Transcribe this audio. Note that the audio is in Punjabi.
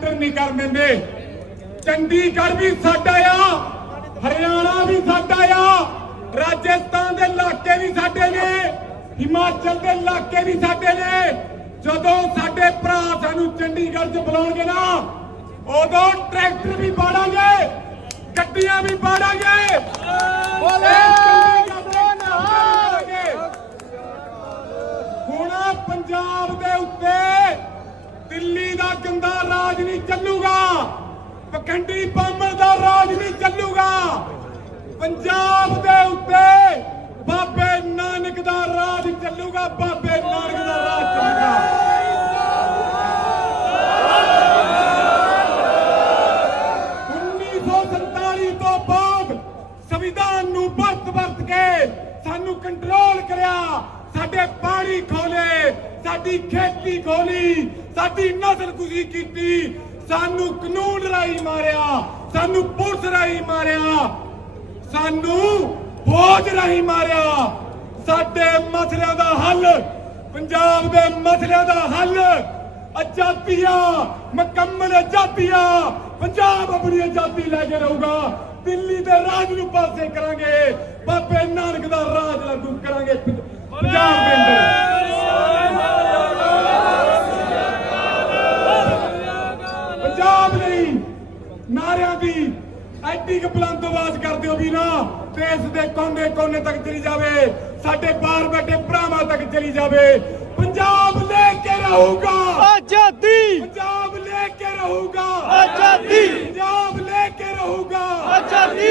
ਐਂਟਰ ਨਹੀਂ ਕਰਨ ਦਿੰਦੇ। ਚੰਡੀਗੜ੍ਹ ਵੀ ਸਾਡਾ ਆ, ਹਰਿਆਣਾ ਵੀ ਸਾਡਾ ਆ, ਰਾਜਸਥਾਨ ਦੇ ਇਲਾਕੇ ਵੀ ਸਾਡੇ ਨੇ, ਹਿਮਾਚਲ ਦੇ ਇਲਾਕੇ ਵੀ ਸਾਡੇ ਨੇ। ਜਦੋਂ ਸਾਡੇ ਭਰਾ ਸਾਨੂੰ ਚੰਡੀਗੜ੍ਹ 'ਚ ਬੁਲਾਉਣਗੇ ਨਾ, ਉਦੋਂ ਟਰੈਕਟਰ ਵੀ ਬਾੜਾਂਗੇ ਗੱਡੀਆਂ ਵੀ ਬਾੜਾਂਗੇ ਬੋਲੇ ਹੁਣ ਪੰਜਾਬ ਦੇ ਉੱਤੇ ਦਿੱਲੀ ਦਾ ਗੰਦਾ ਰਾਜ ਨਹੀਂ ਚੱਲੂਗਾ। ਪਖੰਡੀ ਬਾਮਣ ਦਾ ਰਾਜ ਨਹੀਂ ਚੱਲੂਗਾ। ਪੰਜਾਬ ਦੇ ਉੱਤੇ ਬਾਬੇ ਨਾਨਕ ਦਾ ਰਾਜ ਚੱਲੂਗਾ, ਬਾਬੇ ਨਾਨਕ ਦਾ ਰਾਜ ਚੱਲੂਗਾ। 1947 ਤੋਂ ਬਾਅਦ ਸੰਵਿਧਾਨ ਨੂੰ ਵਰਤ ਵਰਤ ਕੇ ਸਾਨੂੰ ਕੰਟਰੋਲ ਕਰਿਆ। ਸਾਡੇ ਪਾਣੀ ਖੋਲੇ, ਸਾਡੀ ਖੇਤੀ ਖੋਲੀ, ਸਾਡੀ ਨਸਲ ਕੁਸ਼ੀ ਕੀਤੀ। ਸਾਨੂੰ ਕਾਨੂੰਨ ਰਾਈ ਮਾਰਿਆ, ਸਾਨੂੰ ਪੁਲਿਸ ਰਾਈ ਮਾਰਿਆ, ਸਾਨੂੰ ਫੌਜ ਰਾਹੀਂ ਮਾਰਿਆ। ਸਾਡੇ ਮਸਲਿਆਂ ਦਾ ਹੱਲ, ਪੰਜਾਬ ਦੇ ਮਸਲਿਆਂ ਦਾ ਹੱਲ। ਆਜ਼ਾਦੀਆਂ, ਮੁਕੰਮਲ ਆਜ਼ਾਦੀਆਂ, ਪੰਜਾਬ ਆਪਣੀ ਆਜ਼ਾਦੀ ਲੈ ਕੇ ਰਹੂਗਾ। ਦਿੱਲੀ ਦੇ ਰਾਜ ਨੂੰ ਪਾਸੇ ਕਰਾਂਗੇ। ਬਾਬੇ ਨਾਨਕ ਦਾ ਰਾਜ ਲਾਗੂ ਪੰਜਾਬ ਦੇ ਅੰਦਰ। ਪੰਜਾਬ ਲਈ ਨਾਰਿਆਂ ਦੀ ਐਡੀ ਕੁ ਬੁਲੰਦ ਆਵਾਜ਼ ਕਰਦੇ ਹੋ ਵੀ ਨਾ ਦੇਸ਼ ਦੇ ਕੋਨੇ ਕੋਨੇ ਤੱਕ ਚਲੀ ਜਾਵੇ ਸਾਡੇ ਬਾਹਰ ਬੈਠੇ ਭਰਾਵਾਂ ਤੱਕ ਚਲੀ ਜਾਵੇ। ਪੰਜਾਬ ਲੈ ਕੇ ਰਹੂਗਾ। ਆਜ਼ਾਦੀ। ਪੰਜਾਬ ਲੈ ਕੇ ਰਹੂਗਾ। ਆਜ਼ਾਦੀ। ਪੰਜਾਬ ਲੈ ਕੇ ਰਹੂਗਾ। ਆਜ਼ਾਦੀ।